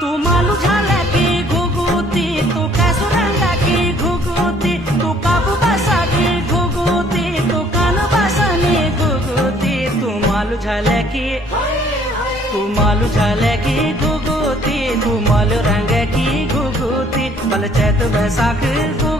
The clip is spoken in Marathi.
तू मालू झाला की घुगुती, तू कासू रंगा की घुगुती, तू काबू बसा की घुगुती, तू कान बसाने घुगुती, तू मालू झाला की, तू मालू झाला की घुगुती, तू मालू रंगा की घुगुती, बल चैत बैसाख घुगुती।